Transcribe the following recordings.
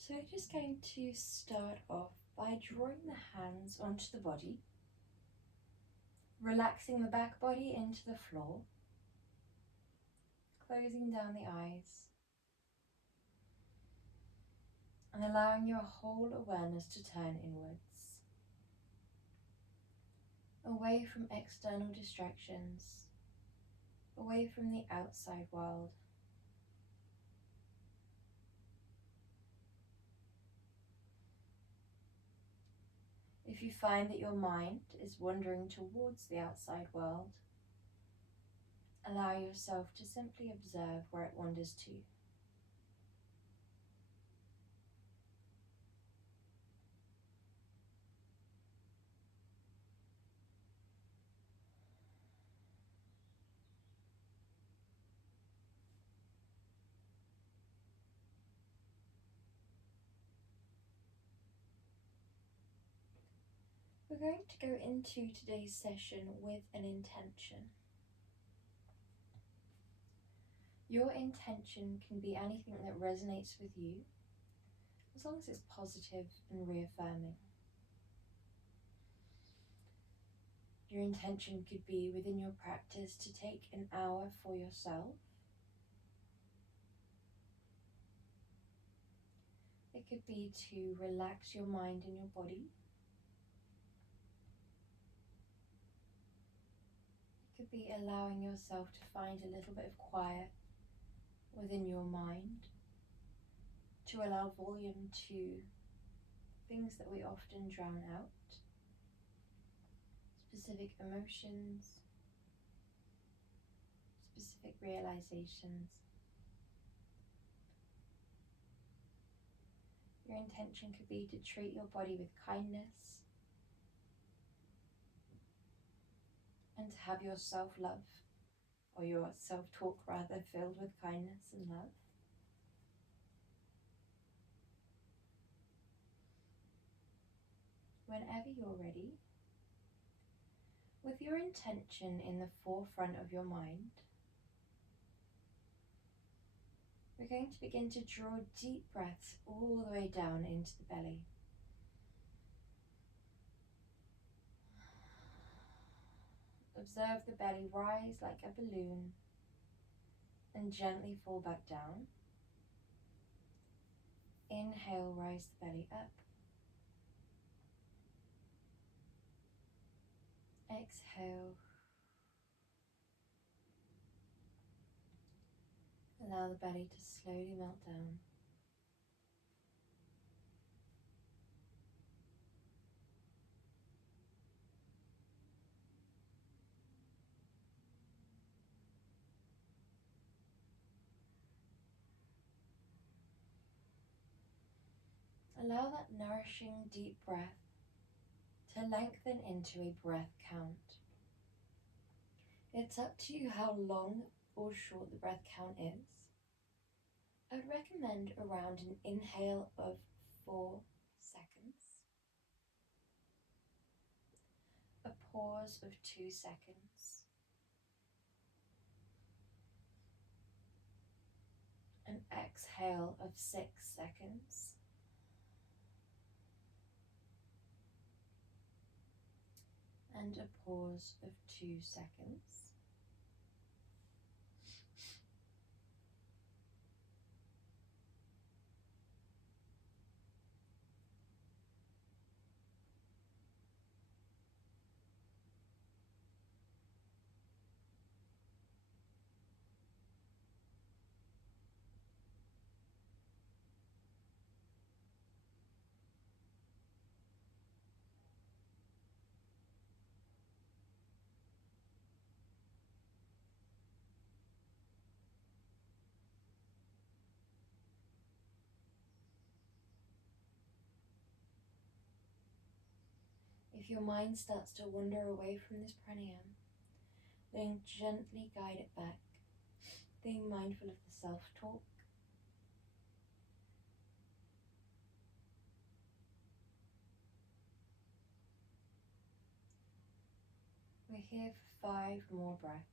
So we're just going to start off by drawing the hands onto the body, relaxing the back body into the floor, closing down the eyes, and allowing your whole awareness to turn inwards, away from external distractions, away from the outside world. If you find that your mind is wandering towards the outside world, allow yourself to simply observe where it wanders to. We're going to go into today's session with an intention. Your intention can be anything that resonates with you, as long as it's positive and reaffirming. Your intention could be within your practice to take an hour for yourself. It could be to relax your mind and your body. It could be allowing yourself to find a little bit of quiet within your mind, to allow volume to things that we often drown out, specific emotions, specific realizations. Your intention could be to treat your body with kindness and to have your self-love, or your self-talk rather, filled with kindness and love. Whenever you're ready, with your intention in the forefront of your mind, we're going to begin to draw deep breaths all the way down into the belly. Observe the belly rise like a balloon and gently fall back down. Inhale, rise the belly up. Exhale. Allow the belly to slowly melt down. Allow that nourishing deep breath to lengthen into a breath count. It's up to you how long or short the breath count is. I would recommend around an inhale of 4 seconds, a pause of 2 seconds, an exhale of 6 seconds, and a pause of 2 seconds. If your mind starts to wander away from this pranayama, then gently guide it back, being mindful of the self-talk. We're here for 5 more breaths.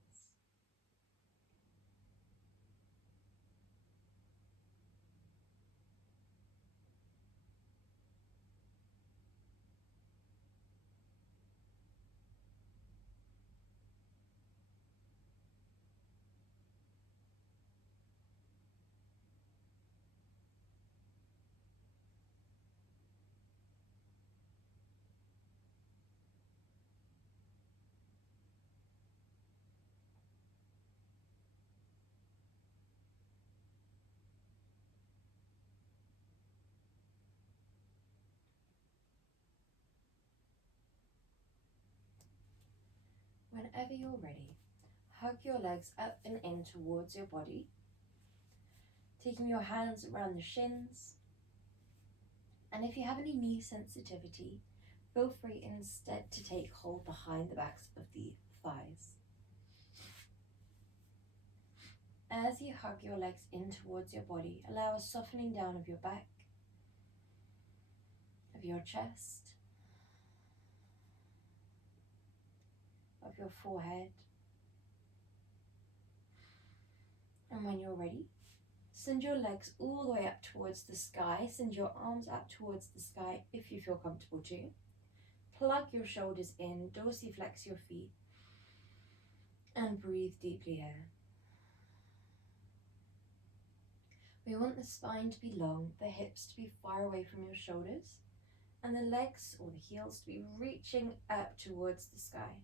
whenever you're ready, hug your legs up and in towards your body, taking your hands around the shins. And if you have any knee sensitivity, feel free instead to take hold behind the backs of the thighs. As you hug your legs in towards your body, allow a softening down of your back, of your chest, of your forehead. And when you're ready, send your legs all the way up towards the sky. Send your arms up towards the sky if you feel comfortable to. Plug your shoulders in, dorsiflex your feet, and breathe deeply here. We want the spine to be long, the hips to be far away from your shoulders, and the legs or the heels to be reaching up towards the sky.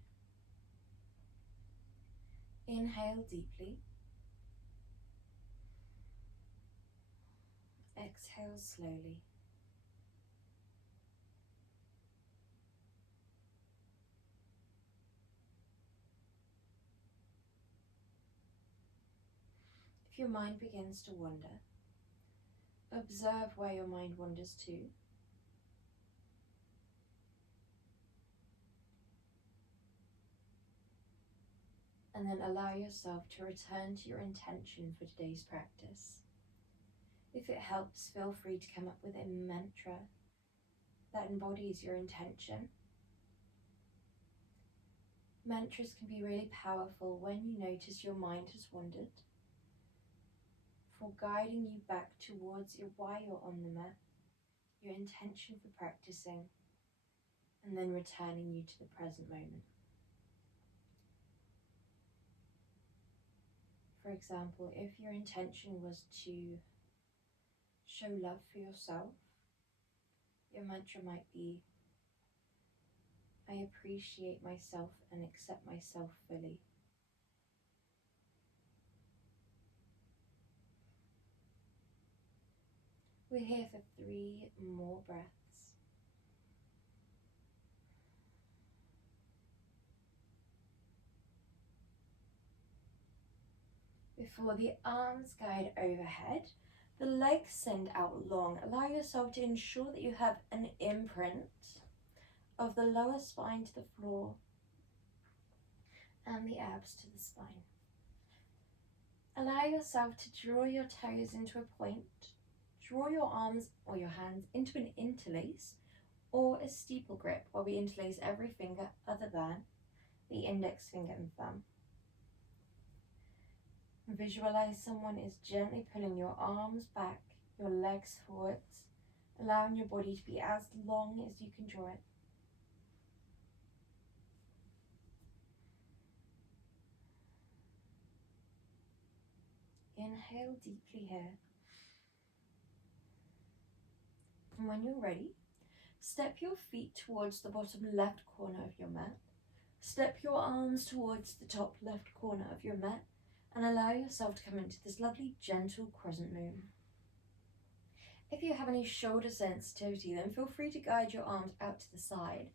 Inhale deeply. Exhale slowly. If your mind begins to wander, observe where your mind wanders to. And then allow yourself to return to your intention for today's practice. If it helps, feel free to come up with a mantra that embodies your intention. Mantras can be really powerful when you notice your mind has wandered, for guiding you back towards why you're on the mat, your intention for practicing, and then returning you to the present moment. For example, if your intention was to show love for yourself, your mantra might be, I appreciate myself and accept myself fully. We're here for 3 more breaths. Before the arms guide overhead, the legs send out long. Allow yourself to ensure that you have an imprint of the lower spine to the floor and the abs to the spine. Allow yourself to draw your toes into a point. Draw your arms or your hands into an interlace or a steeple grip, where we interlace every finger other than the index finger and thumb. Visualize someone is gently pulling your arms back, your legs forwards, allowing your body to be as long as you can draw it. Inhale deeply here. And when you're ready, step your feet towards the bottom left corner of your mat. Step your arms towards the top left corner of your mat and allow yourself to come into this lovely gentle crescent moon. If you have any shoulder sensitivity, then feel free to guide your arms out to the side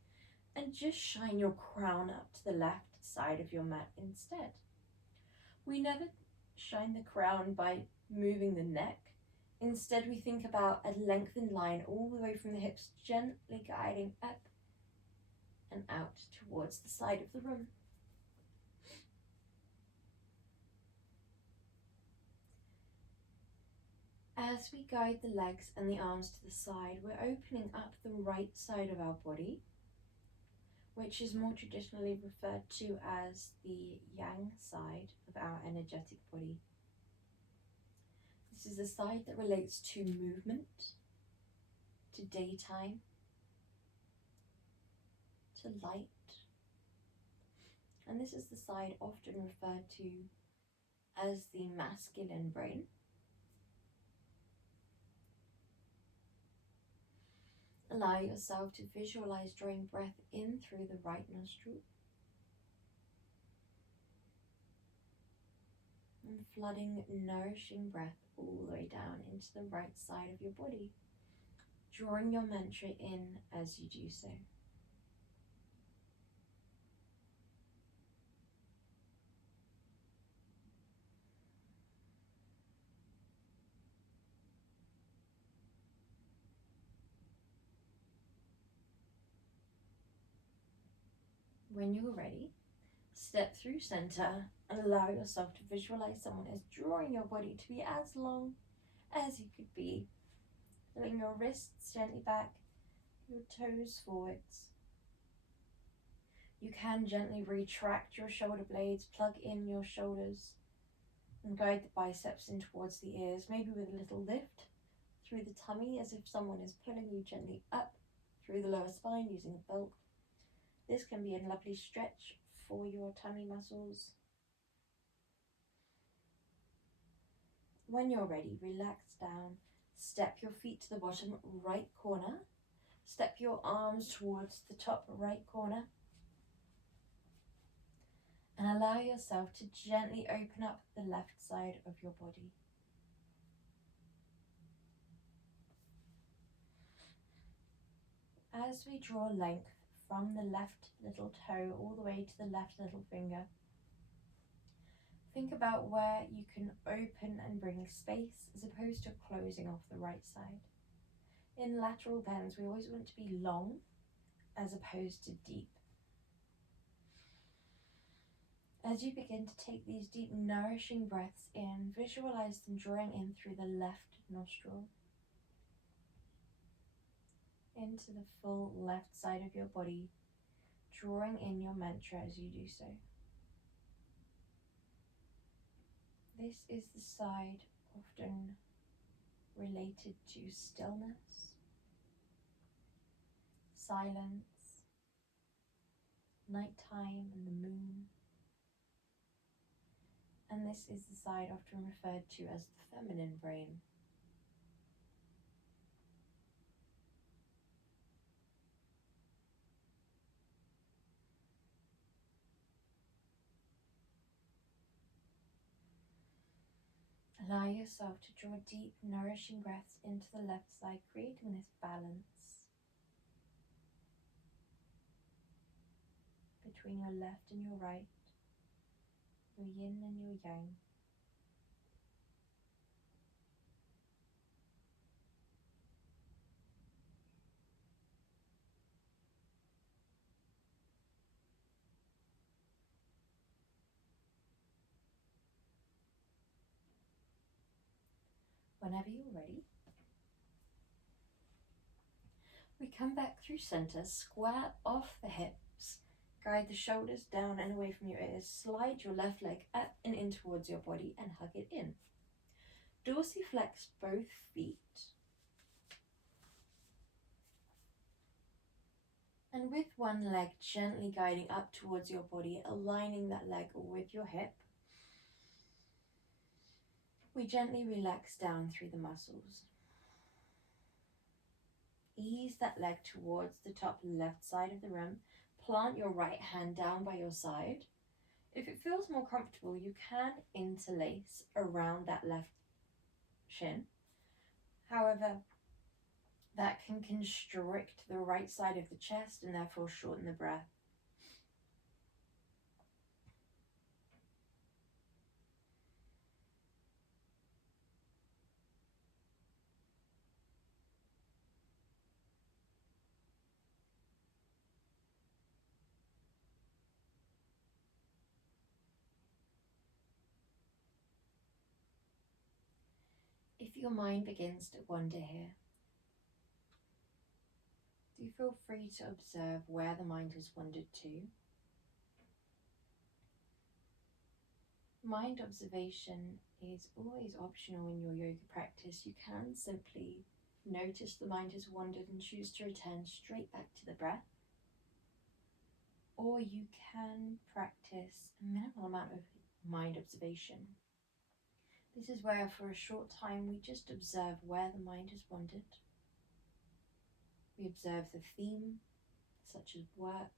and just shine your crown up to the left side of your mat instead. We never shine the crown by moving the neck. Instead, we think about a lengthened line all the way from the hips, gently guiding up and out towards the side of the room. As we guide the legs and the arms to the side, we're opening up the right side of our body, which is more traditionally referred to as the yang side of our energetic body. This is the side that relates to movement, to daytime, to light. And this is the side often referred to as the masculine brain. Allow yourself to visualize drawing breath in through the right nostril and flooding nourishing breath all the way down into the right side of your body, drawing your mantra in as you do so. When you're ready, step through center and allow yourself to visualize someone as drawing your body to be as long as you could be. Pulling your wrists gently back, your toes forwards. You can gently retract your shoulder blades, plug in your shoulders, and guide the biceps in towards the ears, maybe with a little lift through the tummy as if someone is pulling you gently up through the lower spine using a belt. This can be a lovely stretch for your tummy muscles. When you're ready, relax down. Step your feet to the bottom right corner. Step your arms towards the top right corner. And allow yourself to gently open up the left side of your body. As we draw length from the left little toe all the way to the left little finger, think about where you can open and bring space as opposed to closing off the right side. In lateral bends, we always want to be long as opposed to deep. As you begin to take these deep, nourishing breaths in, visualize them drawing in through the left nostril into the full left side of your body, drawing in your mantra as you do so. This is the side often related to stillness, silence, nighttime and the moon. And this is the side often referred to as the feminine brain. Allow yourself to draw deep, nourishing breaths into the left side, creating this balance between your left and your right, your yin and your yang. Whenever you're ready, we come back through center, square off the hips, guide the shoulders down and away from your ears, slide your left leg up and in towards your body and hug it in. Dorsiflex both feet. And with one leg gently guiding up towards your body, aligning that leg with your hip, we gently relax down through the muscles. Ease that leg towards the top left side of the room. Plant your right hand down by your side. If it feels more comfortable, you can interlace around that left shin. However, that can constrict the right side of the chest and therefore shorten the breath. If your mind begins to wander here, do feel free to observe where the mind has wandered to. Mind observation is always optional in your yoga practice. You can simply notice the mind has wandered and choose to return straight back to the breath. Or you can practice a minimal amount of mind observation. This is where for a short time we just observe where the mind has wandered. We observe the theme, such as work,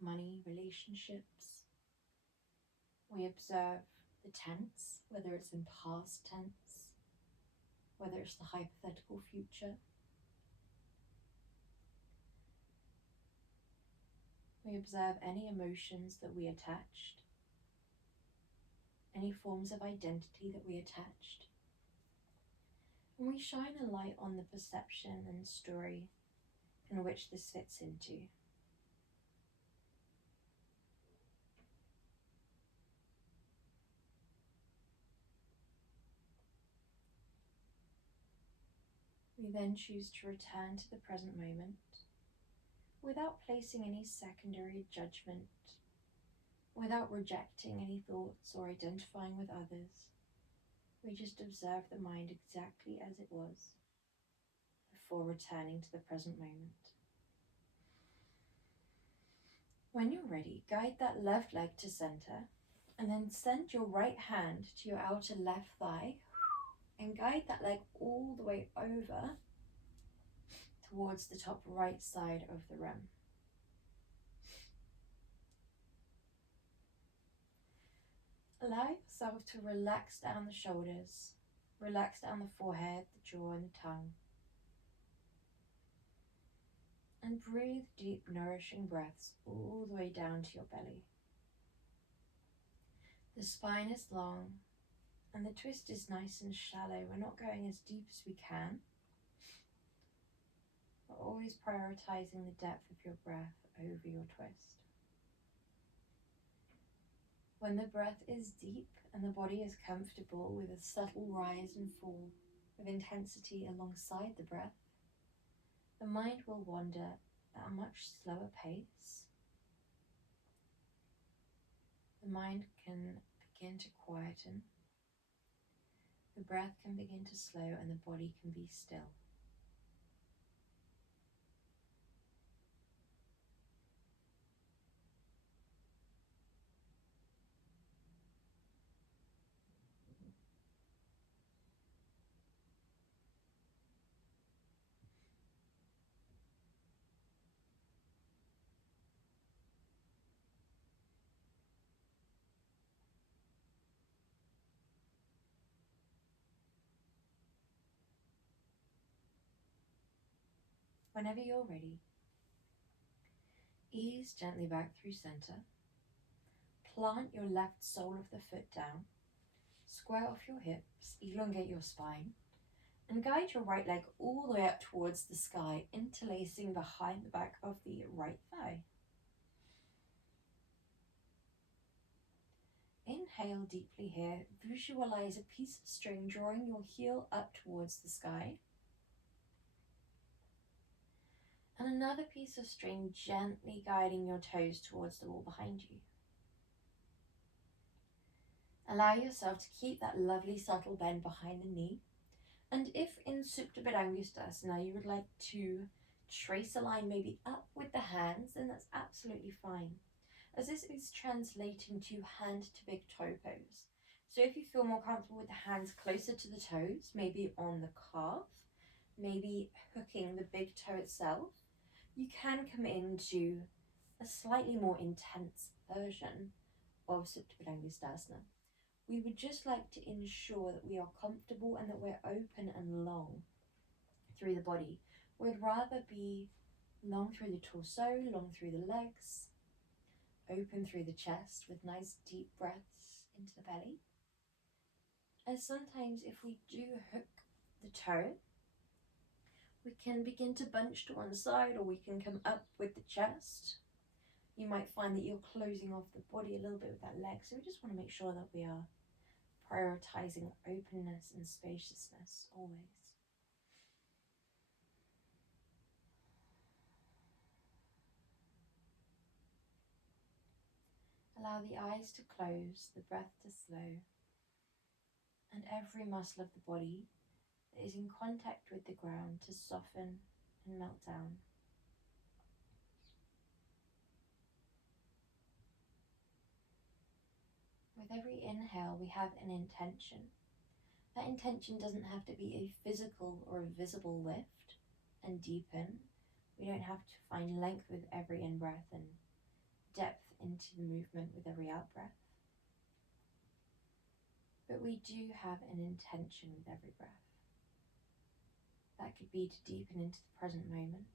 money, relationships. We observe the tense, whether it's in past tense, whether it's the hypothetical future. We observe any emotions that we attached, any forms of identity that we attached. And we shine a light on the perception and story in which this fits into. then choose to return to the present moment without placing any secondary judgment, without rejecting any thoughts or identifying with others. We just observe the mind exactly as it was before returning to the present moment. When you're ready, guide that left leg to center and then send your right hand to your outer left thigh and guide that leg all the way over towards the top right side of the rim. Allow yourself to relax down the shoulders, relax down the forehead, the jaw and the tongue. And breathe deep, nourishing breaths all the way down to your belly. The spine is long and the twist is nice and shallow. We're not going as deep as we can. We're always prioritizing the depth of your breath over your twist. When the breath is deep and the body is comfortable with a subtle rise and fall with intensity alongside the breath, the mind will wander at a much slower pace. The mind can begin to quieten, the breath can begin to slow, and the body can be still. Whenever you're ready, ease gently back through center. Plant your left sole of the foot down. Square off your hips, elongate your spine, and guide your right leg all the way up towards the sky, interlacing behind the back of the right thigh. Inhale deeply here. Visualize a piece of string drawing your heel up towards the sky. And another piece of string gently guiding your toes towards the wall behind you. Allow yourself to keep that lovely subtle bend behind the knee. And if in Uttanasana you would like to trace a line maybe up with the hands, then that's absolutely fine, as this is translating to hand to big toe pose. So if you feel more comfortable with the hands closer to the toes, maybe on the calf, maybe hooking the big toe itself, you can come into a slightly more intense version of Uttanasana. We would just like to ensure that we are comfortable and that we're open and long through the body. We'd rather be long through the torso, long through the legs, open through the chest with nice deep breaths into the belly. As sometimes if we do hook the toe, we can begin to bunch to one side, or we can come up with the chest. You might find that you're closing off the body a little bit with that leg, so we just want to make sure that we are prioritizing openness and spaciousness always. Allow the eyes to close, the breath to slow, and every muscle of the body that is in contact with the ground to soften and melt down. With every inhale, we have an intention. That intention doesn't have to be a physical or a visible lift and deepen. We don't have to find length with every in-breath and depth into the movement with every out-breath. But we do have an intention with every breath. That could be to deepen into the present moment,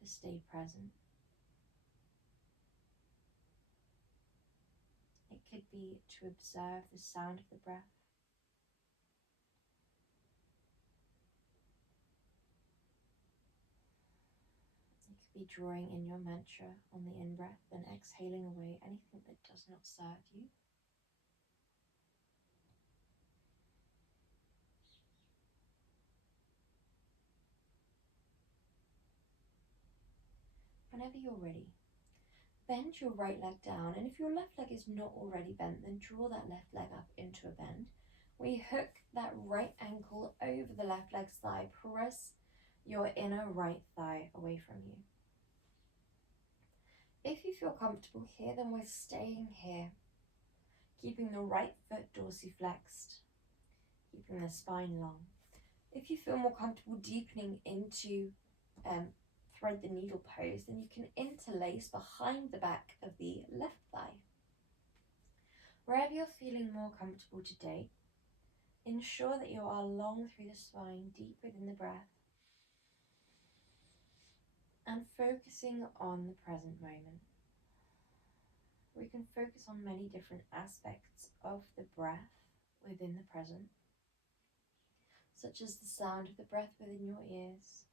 to stay present. It could be to observe the sound of the breath. It could be drawing in your mantra on the in-breath and exhaling away anything that does not serve you. whenever you're ready, bend your right leg down, and if your left leg is not already bent, then draw that left leg up into a bend. We hook that right ankle over the left leg's thigh, press your inner right thigh away from you. If you feel comfortable here, then we're staying here, keeping the right foot dorsiflexed, keeping the spine long. If you feel more comfortable deepening into thread the needle pose, then you can interlace behind the back of the left thigh. Wherever you're feeling more comfortable today, ensure that you are long through the spine, deep within the breath, and focusing on the present moment. We can focus on many different aspects of the breath within the present, such as the sound of the breath within your ears,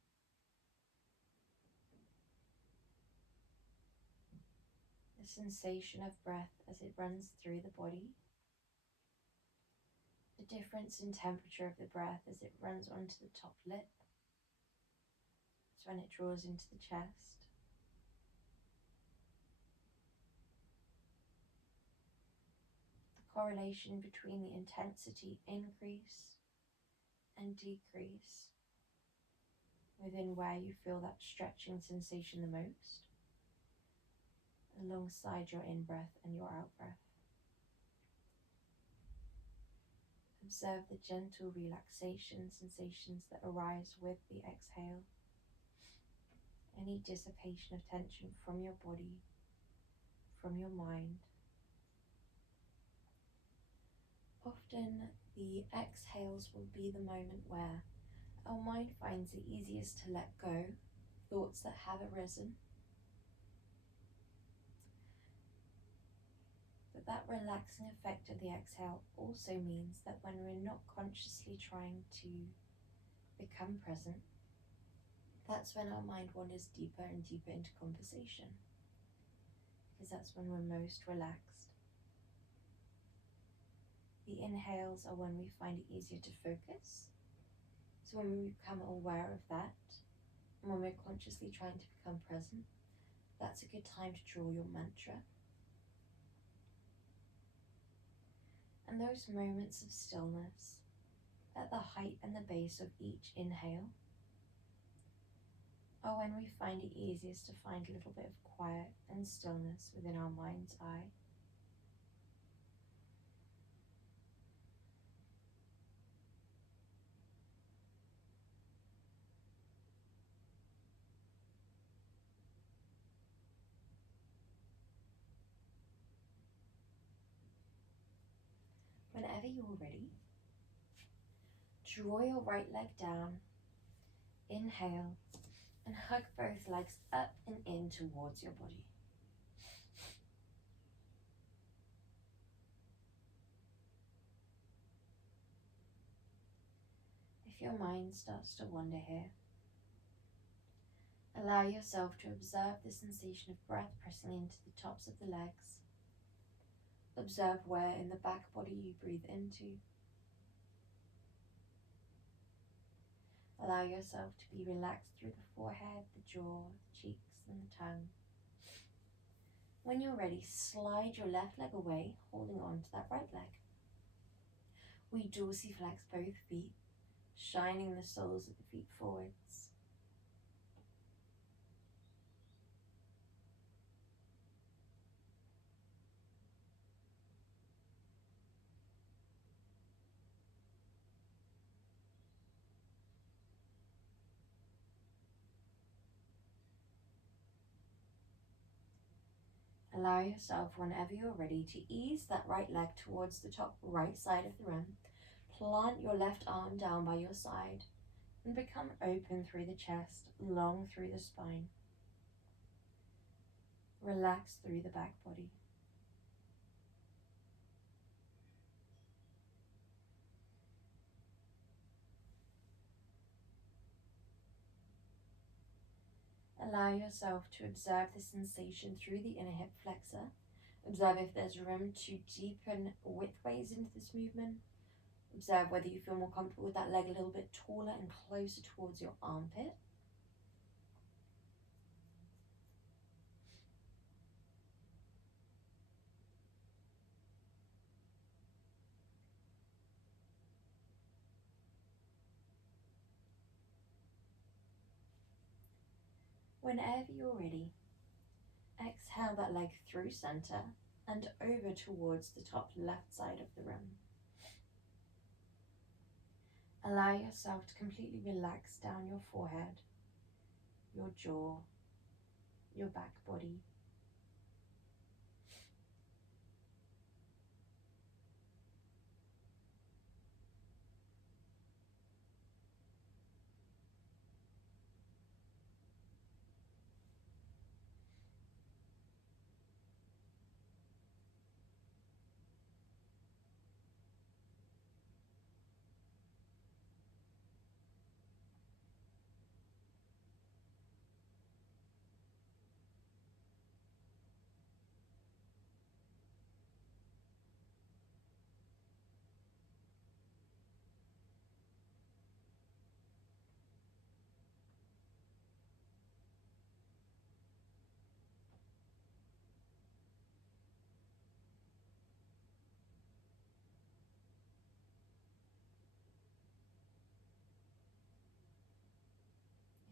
the sensation of breath as it runs through the body, the difference in temperature of the breath as it runs onto the top lip, so when it draws into the chest, the correlation between the intensity increase and decrease within where you feel that stretching sensation the most, alongside your in-breath and your out-breath. Observe the gentle relaxation sensations that arise with the exhale, any dissipation of tension from your body, from your mind. Often the exhales will be the moment where our mind finds it easiest to let go thoughts that have arisen. But that relaxing effect of the exhale also means that when we're not consciously trying to become present, that's when our mind wanders deeper and deeper into conversation, because that's when we're most relaxed. The inhales are when we find it easier to focus. So when we become aware of that, and when we're consciously trying to become present, that's a good time to draw your mantra. And those moments of stillness at the height and the base of each inhale are when we find it easiest to find a little bit of quiet and stillness within our mind's eye. Whenever you're ready, draw your right leg down, inhale, and hug both legs up and in towards your body. If your mind starts to wander here, allow yourself to observe the sensation of breath pressing into the tops of the legs. Observe where in the back body you breathe into. Allow yourself to be relaxed through the forehead, the jaw, the cheeks, and the tongue. When you're ready, slide your left leg away, holding on to that right leg. We dorsiflex both feet, shining the soles of the feet forwards. Allow yourself, whenever you're ready, to ease that right leg towards the top right side of the room. Plant your left arm down by your side and become open through the chest, long through the spine. Relax through the back body. Allow yourself to observe the sensation through the inner hip flexor. Observe if there's room to deepen widthways into this movement. Observe whether you feel more comfortable with that leg a little bit taller and closer towards your armpit. Whenever you're ready, exhale that leg through center and over towards the top left side of the room. Allow yourself to completely relax down your forehead, your jaw, your back body.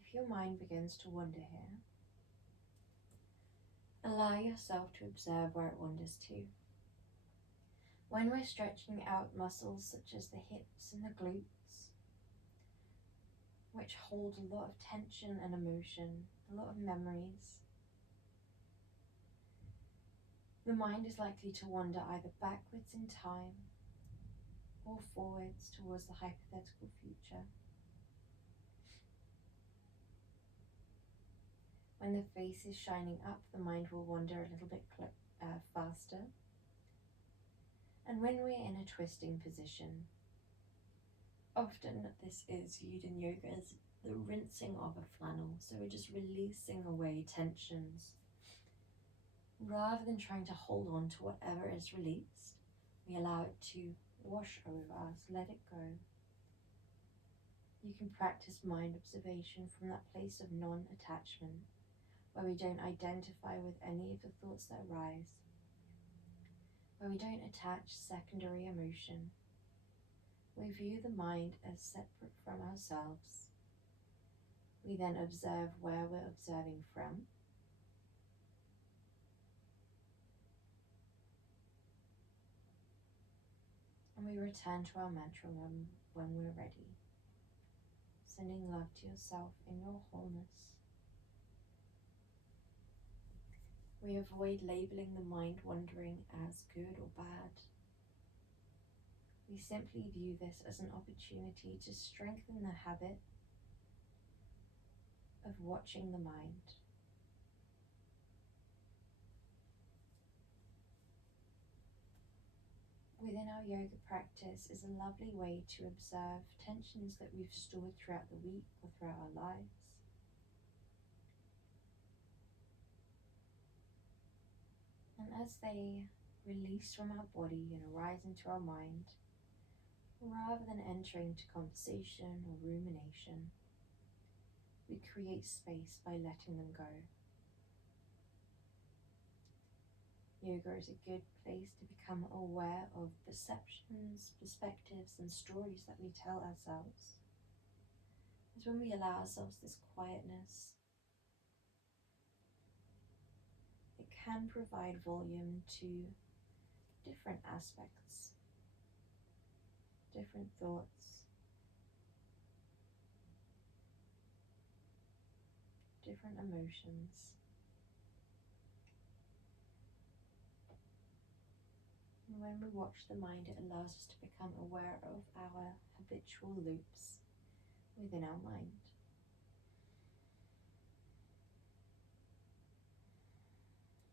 If your mind begins to wander here, allow yourself to observe where it wanders to. When we're stretching out muscles such as the hips and the glutes, which hold a lot of tension and emotion, a lot of memories, the mind is likely to wander either backwards in time or forwards towards the hypothetical future. When the face is shining up, the mind will wander a little bit faster. And when we're in a twisting position, often this is viewed in yoga as the rinsing of a flannel. So we're just releasing away tensions. Rather than trying to hold on to whatever is released, we allow it to wash over us, let it go. You can practice mind observation from that place of non-attachment, where we don't identify with any of the thoughts that arise, where we don't attach secondary emotion. We view the mind as separate from ourselves. We then observe where we're observing from. And we return to our mantra when we're ready, sending love to yourself in your wholeness. We avoid labeling the mind wandering as good or bad. We simply view this as an opportunity to strengthen the habit of watching the mind. Within our yoga practice is a lovely way to observe tensions that we've stored throughout the week or throughout our lives. And as they release from our body and arise into our mind, rather than entering into conversation or rumination, we create space by letting them go. Yoga is a good place to become aware of perceptions, perspectives, and stories that we tell ourselves. It's when we allow ourselves this quietness, it can provide volume to different aspects, different thoughts, different emotions. And when we watch the mind, it allows us to become aware of our habitual loops within our mind.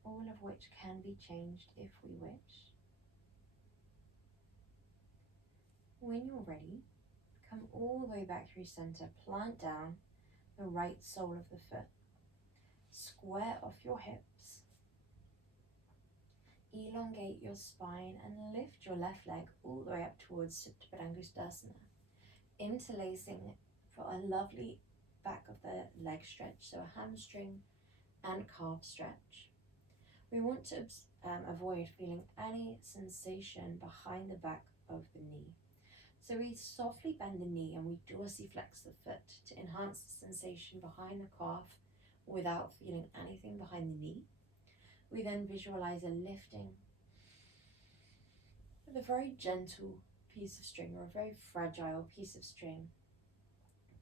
All of which can be changed if we wish. When you're ready, come all the way back through center, plant down the right sole of the foot. Square off your hips. Elongate your spine and lift your left leg all the way up towards Barakonasana, interlacing for a lovely back of the leg stretch, so a hamstring and calf stretch. We want to avoid feeling any sensation behind the back of the knee. So we softly bend the knee and we dorsiflex the foot to enhance the sensation behind the calf without feeling anything behind the knee. We then visualize a lifting with a very gentle piece of string or a very fragile piece of string.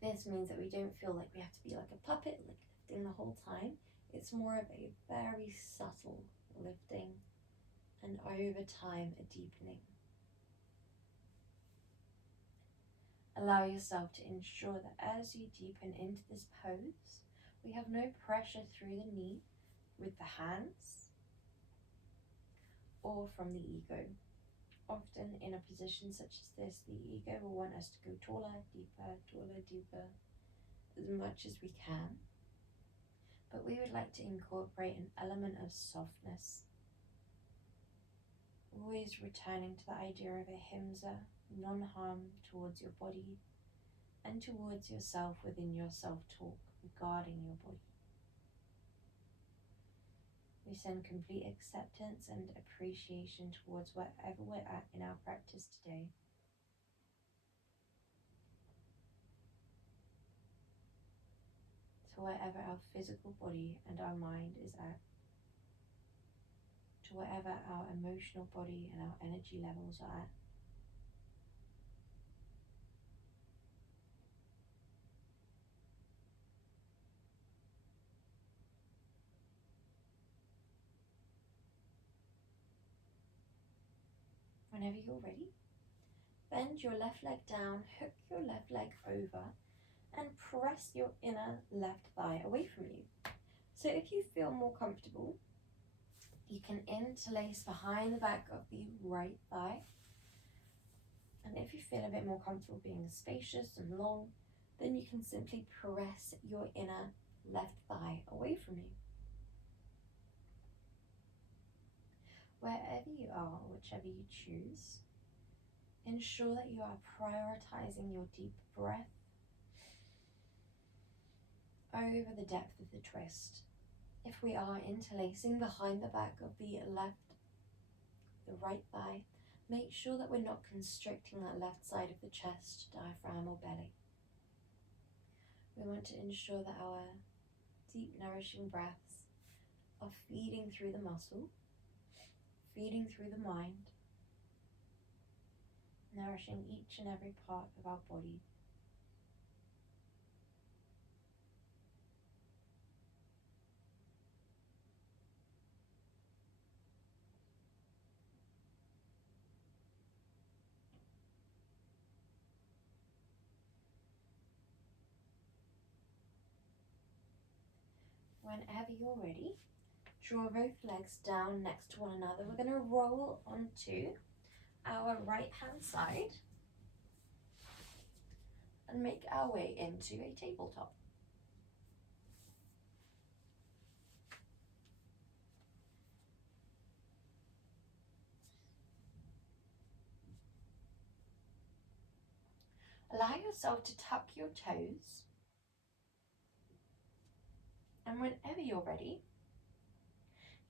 This means that we don't feel like we have to be like a puppet, like lifting the whole time. It's more of a very subtle lifting, and over time a deepening. Allow yourself to ensure that as you deepen into this pose, we have no pressure through the knee with the hands or from the ego. Often in a position such as this, the ego will want us to go taller, deeper, as much as we can. But we would like to incorporate an element of softness, always returning to the idea of ahimsa, non-harm towards your body and towards yourself within your self-talk regarding your body. We send complete acceptance and appreciation towards wherever we're at in our practice today. To wherever our physical body and our mind is at. To wherever our emotional body and our energy levels are at. Whenever you're ready, bend your left leg down, hook your left leg over, and press your inner left thigh away from you. So if you feel more comfortable, you can interlace behind the back of the right thigh. And if you feel a bit more comfortable being spacious and long, then you can simply press your inner left thigh away from you. Wherever you are, whichever you choose, ensure that you are prioritizing your deep breath over the depth of the twist. If we are interlacing behind the back of the right thigh, make sure that we're not constricting that left side of the chest, diaphragm or belly. We want to ensure that our deep nourishing breaths are feeding through the muscle, feeding through the mind, nourishing each and every part of our body. Whenever you're ready, draw both legs down next to one another. We're going to roll onto our right hand side and make our way into a tabletop. Allow yourself to tuck your toes, and whenever you're ready,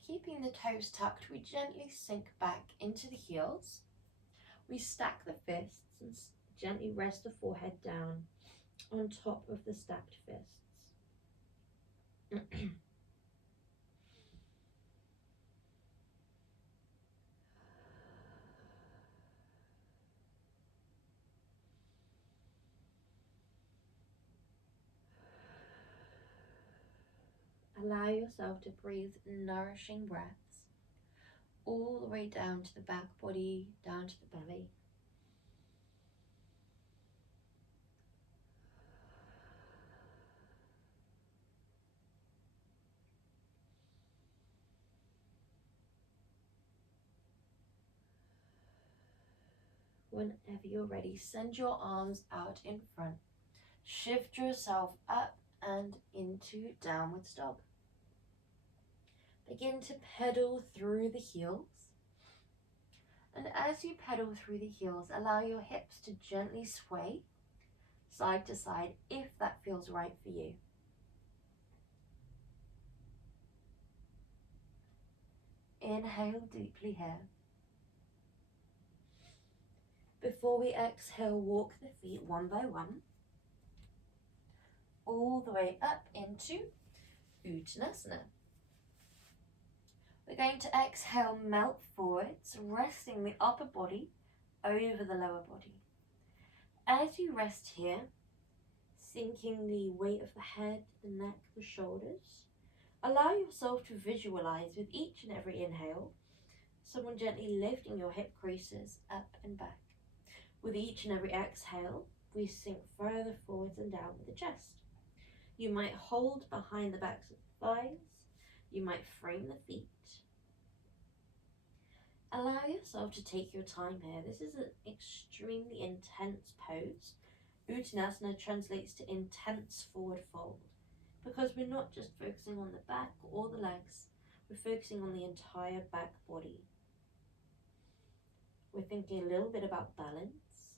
keeping the toes tucked, we gently sink back into the heels. We stack the fists and gently rest the forehead down on top of the stacked fists. Allow yourself to breathe nourishing breaths all the way down to the back body, down to the belly. Whenever you're ready, send your arms out in front. Shift yourself up and into downward dog. Begin to pedal through the heels. And as you pedal through the heels, allow your hips to gently sway side to side if that feels right for you. Inhale deeply here. Before we exhale, walk the feet one by one, all the way up into Uttanasana. We're going to exhale, melt forwards, resting the upper body over the lower body. As you rest here, sinking the weight of the head, the neck, the shoulders, allow yourself to visualize with each and every inhale, someone gently lifting your hip creases up and back. With each and every exhale, we sink further forwards and down with the chest. You might hold behind the backs of the thighs. You might frame the feet. Allow yourself to take your time here. This is an extremely intense pose. Uttanasana translates to intense forward fold because we're not just focusing on the back or the legs, we're focusing on the entire back body. We're thinking a little bit about balance,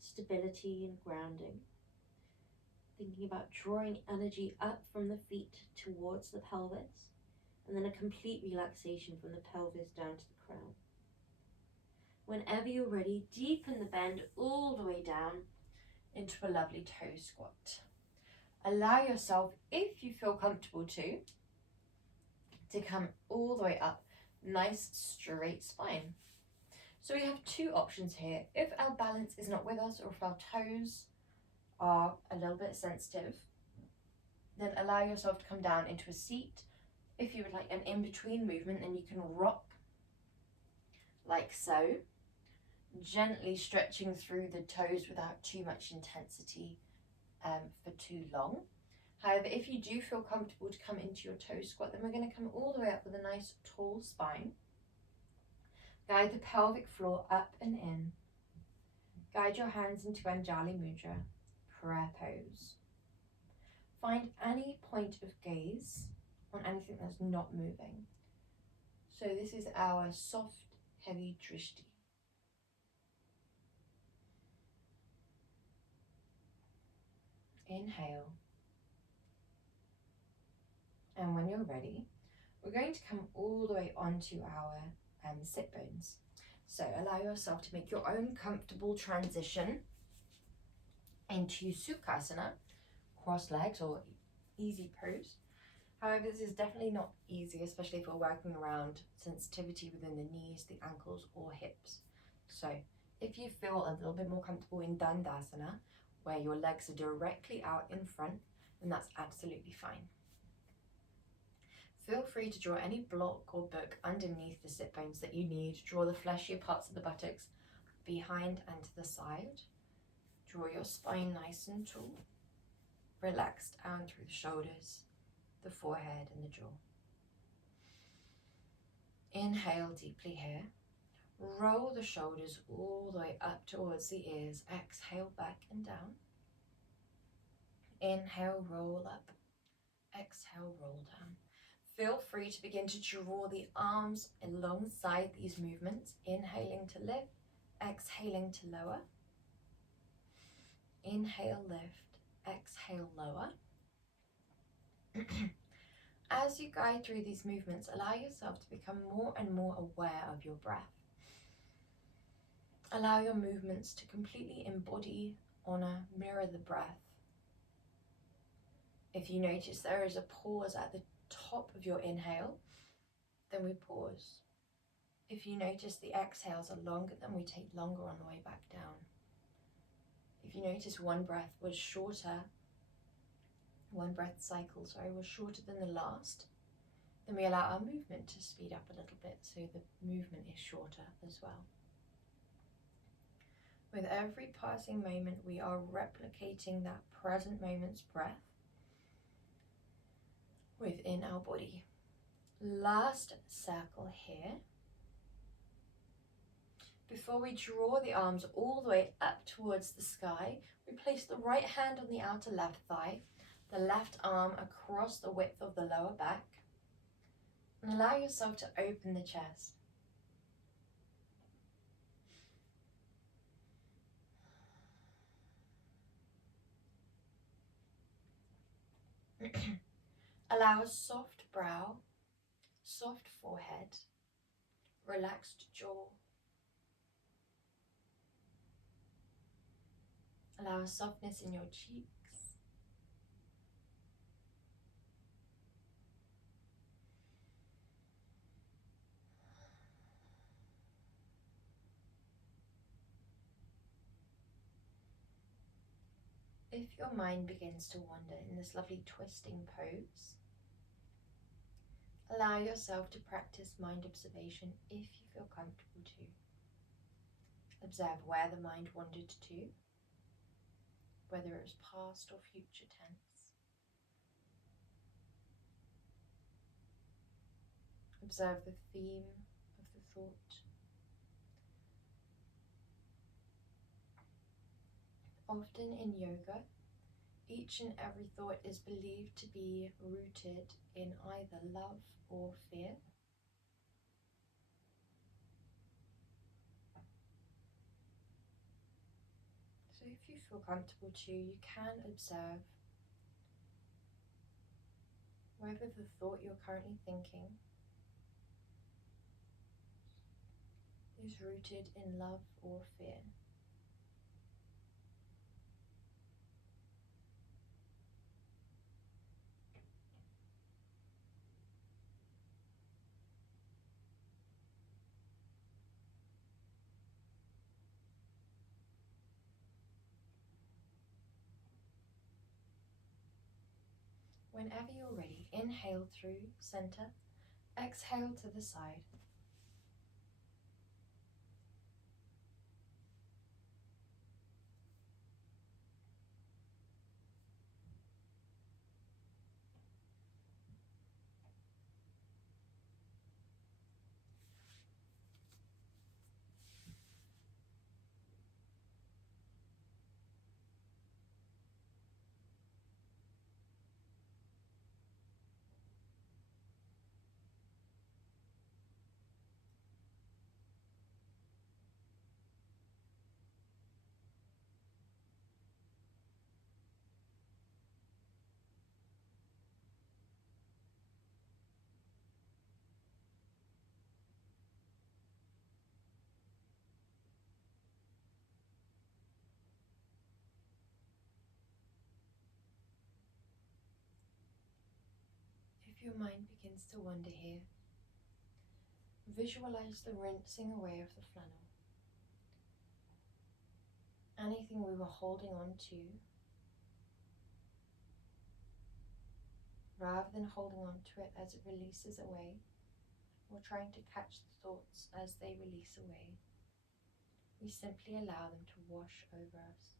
stability and grounding. Thinking about drawing energy up from the feet towards the pelvis, and then a complete relaxation from the pelvis down to the crown. Whenever you're ready, deepen the bend all the way down into a lovely toe squat. Allow yourself, if you feel comfortable to come all the way up, nice straight spine. So we have two options here. If our balance is not with us, or if our toes are a little bit sensitive, then allow yourself to come down into a seat. If you would like an in-between movement, then you can rock like so, gently stretching through the toes without too much intensity for too long. However, if you do feel comfortable to come into your toe squat, then we're going to come all the way up with a nice tall spine. Guide the pelvic floor up and in. Guide your hands into Anjali Mudra, prayer pose. Find any point of gaze on anything that's not moving. So this is our soft, heavy drishti. Inhale. And when you're ready, we're going to come all the way onto our sit bones. So allow yourself to make your own comfortable transition into Sukhasana, cross legs or easy pose. However, this is definitely not easy, especially if we're working around sensitivity within the knees, the ankles or hips. So if you feel a little bit more comfortable in Dandasana, where your legs are directly out in front, then that's absolutely fine. Feel free to draw any block or book underneath the sit bones that you need. Draw the fleshier parts of the buttocks behind and to the side. Draw your spine nice and tall. Relax down through the shoulders, the forehead and the jaw. Inhale deeply here. Roll the shoulders all the way up towards the ears. Exhale back and down. Inhale, roll up. Exhale, roll down. Feel free to begin to draw the arms alongside these movements. Inhaling to lift, exhaling to lower. Inhale, lift, exhale, lower. As you guide through these movements, allow yourself to become more and more aware of your breath. Allow your movements to completely embody, honor, mirror the breath. If you notice there is a pause at the top of your inhale, then we pause. If you notice the exhales are longer, then we take longer on the way back down. If you notice one breath cycle was shorter than the last, then we allow our movement to speed up a little bit so the movement is shorter as well. With every passing moment, we are replicating that present moment's breath within our body. Last circle here. Before we draw the arms all the way up towards the sky, we place the right hand on the outer left thigh, the left arm across the width of the lower back, and allow yourself to open the chest. Allow a soft brow, soft forehead, relaxed jaw. Allow a softness in your cheeks. if your mind begins to wander in this lovely twisting pose, allow yourself to practice mind observation if you feel comfortable to. Observe where the mind wandered to, whether it was past or future tense. Observe the theme of the thought. Often in yoga, each and every thought is believed to be rooted in either love or fear. So if you feel comfortable to, you can observe whether the thought you're currently thinking is rooted in love or fear. Whenever you're ready, inhale through center, exhale to the side. If your mind begins to wander here, visualize the rinsing away of the flannel. Anything we were holding on to, rather than holding on to it as it releases away, or trying to catch the thoughts as they release away, we simply allow them to wash over us.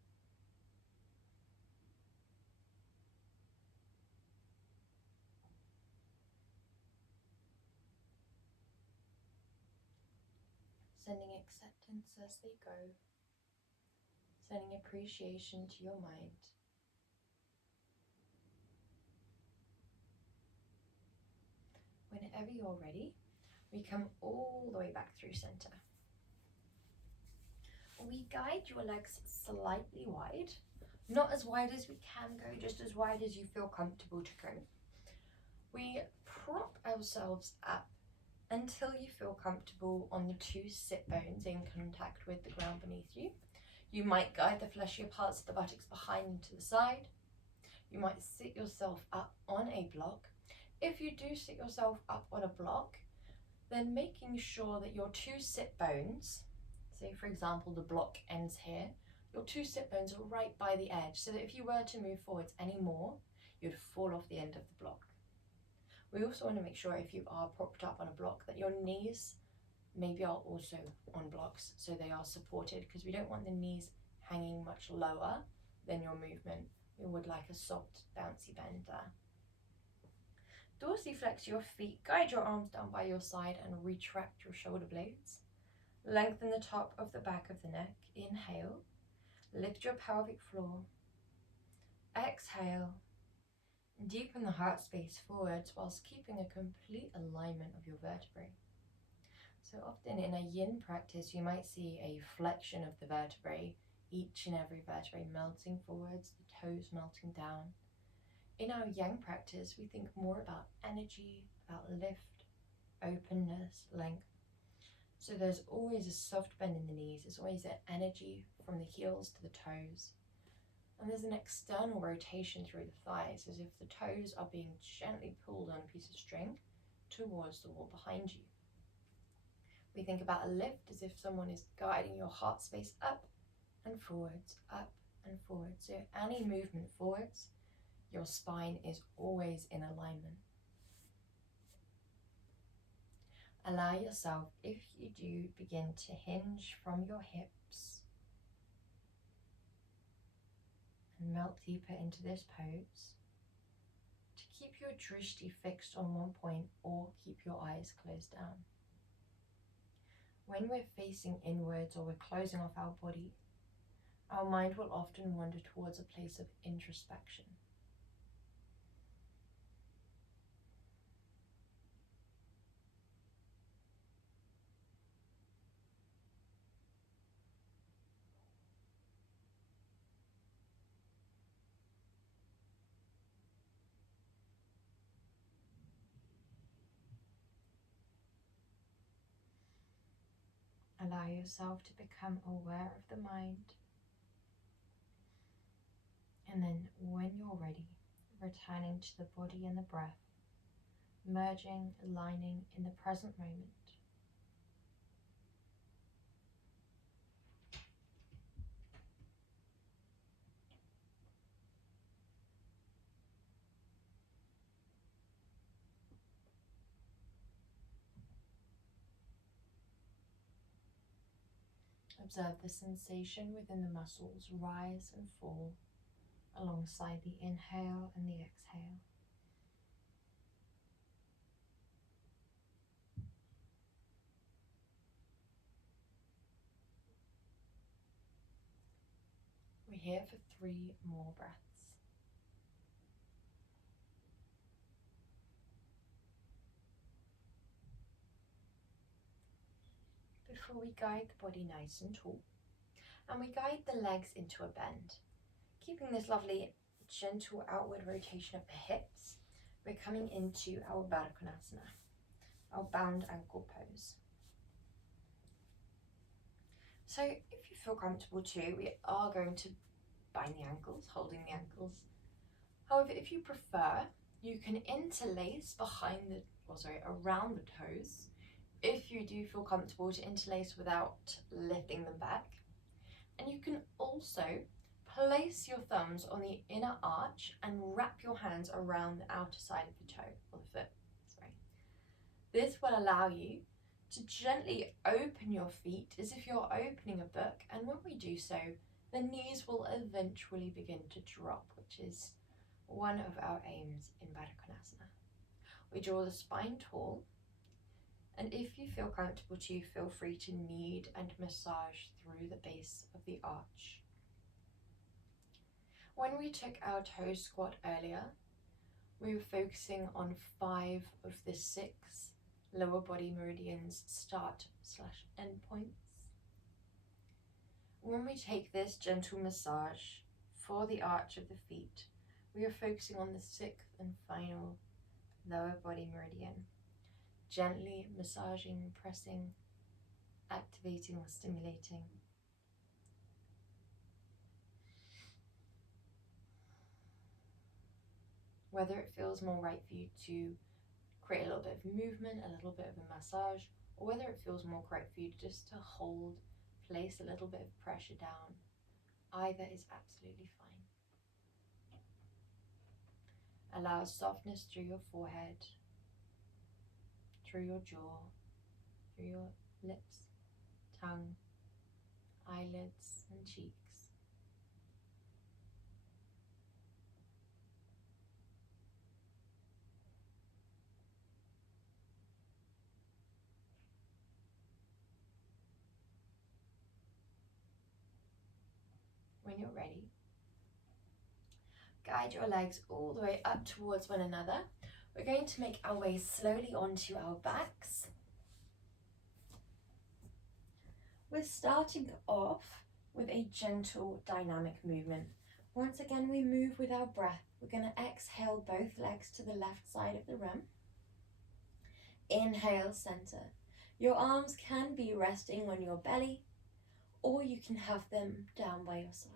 Sending acceptance as they go, sending appreciation to your mind. Whenever you're ready, we come all the way back through center. We guide your legs slightly wide, not as wide as we can go, just as wide as you feel comfortable to go. We prop ourselves up until you feel comfortable on the two sit bones in contact with the ground beneath you. You might guide the fleshier parts of the buttocks behind and to the side. You might sit yourself up on a block. If you do sit yourself up on a block, then making sure that your two sit bones, say for example the block ends here, your two sit bones are right by the edge, so that if you were to move forwards any more, you'd fall off the end of the block. We also want to make sure if you are propped up on a block that your knees maybe are also on blocks, so they are supported, because we don't want the knees hanging much lower than your movement. We would like a soft bouncy bend there. Dorsiflex your feet, guide your arms down by your side and retract your shoulder blades. Lengthen the top of the back of the neck. Inhale, lift your pelvic floor. Exhale, deepen the heart space forwards whilst keeping a complete alignment of your vertebrae. So often in a yin practice, you might see a flexion of the vertebrae, each and every vertebrae melting forwards, the toes melting down. In our yang practice, we think more about energy, about lift, openness, length. So there's always a soft bend in the knees, there's always that energy from the heels to the toes. And there's an external rotation through the thighs, as if the toes are being gently pulled on a piece of string towards the wall behind you. We think about a lift as if someone is guiding your heart space up and forwards, up and forwards. So any movement forwards, your spine is always in alignment. Allow yourself, if you do, begin to hinge from your hips and melt deeper into this pose. To keep your drishti fixed on one point or keep your eyes closed down. When we're facing inwards or we're closing off our body, our mind will often wander towards a place of introspection. Allow yourself to become aware of the mind. And then when you're ready, returning to the body and the breath, merging, aligning in the present moment. Observe the sensation within the muscles rise and fall alongside the inhale and the exhale. We're here for 3 more breaths. Before we guide the body nice and tall, and we guide the legs into a bend, keeping this lovely gentle outward rotation of the hips, we're coming into our Barakonasana, our bound ankle pose. So if you feel comfortable too, we are going to bind the ankles, holding the ankles. However, if you prefer, you can interlace around the toes. If you do feel comfortable to interlace without lifting them back. And you can also place your thumbs on the inner arch and wrap your hands around the outer side of the toe, or the foot, This will allow you to gently open your feet as if you're opening a book, and when we do so, the knees will eventually begin to drop, which is one of our aims in Barakonasana. We draw the spine tall, and if you feel comfortable to, feel free to knead and massage through the base of the arch. When we took our toe squat earlier, we were focusing on 5 of the 6 lower body meridians start/end points. When we take this gentle massage for the arch of the feet, we are focusing on the 6th and final lower body meridian, gently massaging, pressing, activating or stimulating. Whether it feels more right for you to create a little bit of movement, a little bit of a massage, or whether it feels more correct for you just to hold, place a little bit of pressure down, either is absolutely fine. Allow softness through your forehead, through your jaw, through your lips, tongue, eyelids and cheeks. When you're ready, guide your legs all the way up towards one another. We're going to make our way slowly onto our backs. We're starting off with a gentle dynamic movement. Once again, we move with our breath. We're going to exhale both legs to the left side of the room. Inhale, center. Your arms can be resting on your belly, or you can have them down by your side.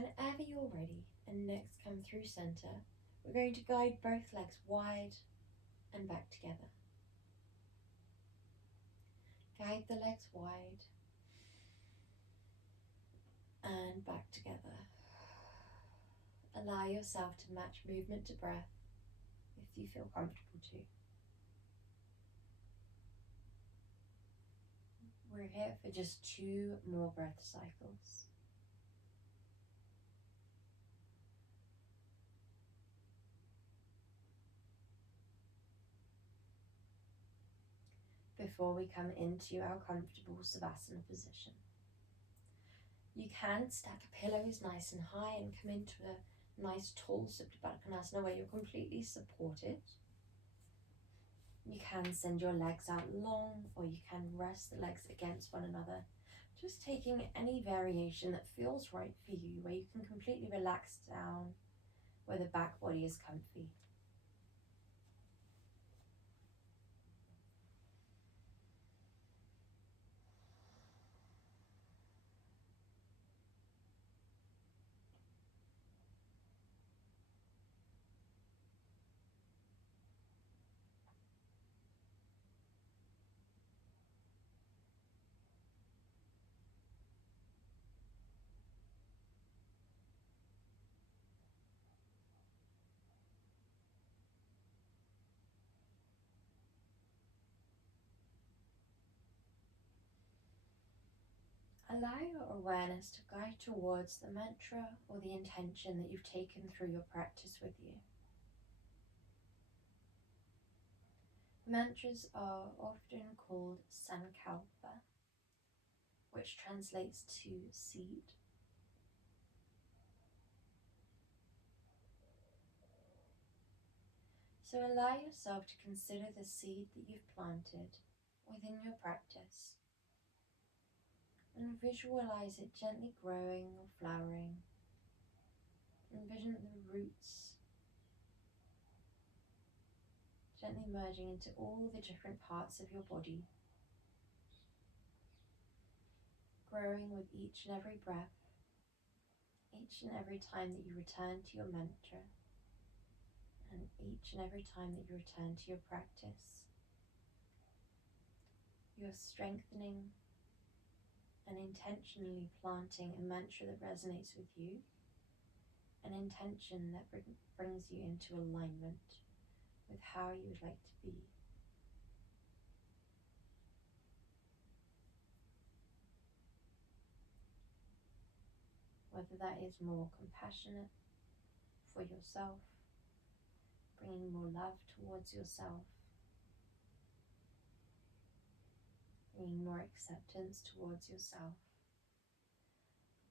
Whenever you're ready and next come through center, we're going to guide both legs wide and back together. Guide the legs wide and back together. Allow yourself to match movement to breath if you feel comfortable to. We're here for just 2 more breath cycles. Before we come into our comfortable Sukhasana position. You can stack pillows nice and high and come into a nice tall Barakonasana where you're completely supported. You can send your legs out long, or you can rest the legs against one another, just taking any variation that feels right for you, where you can completely relax down, where the back body is comfy. Allow your awareness to guide towards the mantra or the intention that you've taken through your practice with you. Mantras are often called sankalpa, which translates to seed. So allow yourself to consider the seed that you've planted within your practice and visualize it gently growing or flowering. Envision the roots gently merging into all the different parts of your body, growing with each and every breath, each and every time that you return to your mantra, and each and every time that you return to your practice. You're strengthening and intentionally planting a mantra that resonates with you, an intention that brings you into alignment with how you would like to be. Whether that is more compassionate for yourself, bringing more love towards yourself, bringing more acceptance towards yourself.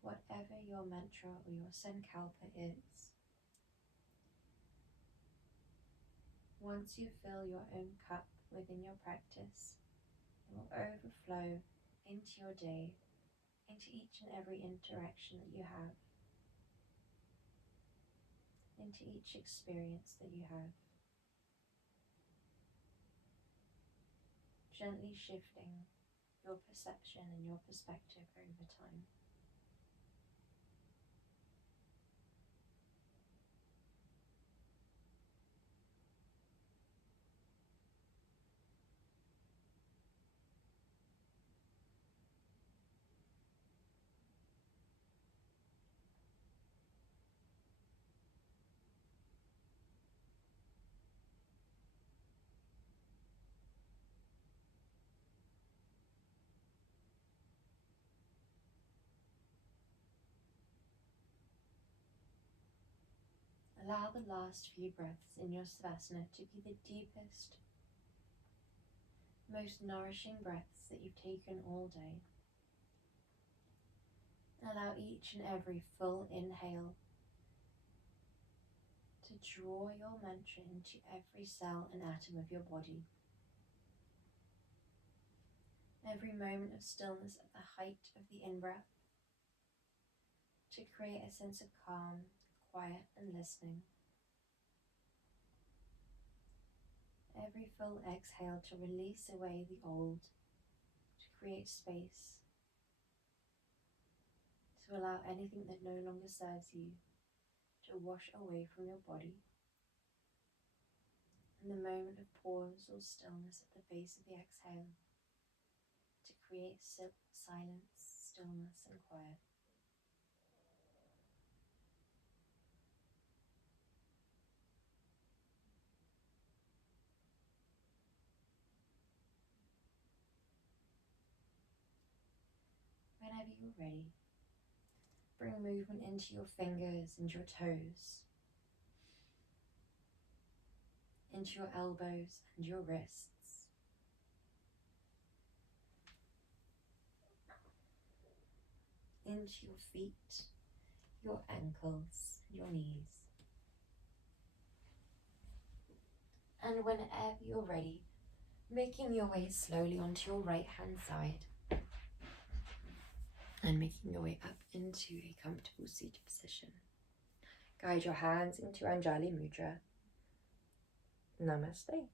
Whatever your mantra or your sankalpa is, once you fill your own cup within your practice, it will overflow into your day, into each and every interaction that you have, into each experience that you have, gently shifting your perception and your perspective over time. Allow the last few breaths in your Sukhasana to be the deepest, most nourishing breaths that you've taken all day. Allow each and every full inhale to draw your mantra into every cell and atom of your body. Every moment of stillness at the height of the in-breath to create a sense of calm, quiet and listening. Every full exhale to release away the old, to create space, to allow anything that no longer serves you to wash away from your body. And the moment of pause or stillness at the base of the exhale to create silence, stillness and quiet. Whenever you're ready, bring movement into your fingers and your toes, into your elbows and your wrists, into your feet, your ankles, your knees. And whenever you're ready, making your way slowly onto your right hand side and making your way up into a comfortable seated position. Guide your hands into Anjali Mudra. Namaste.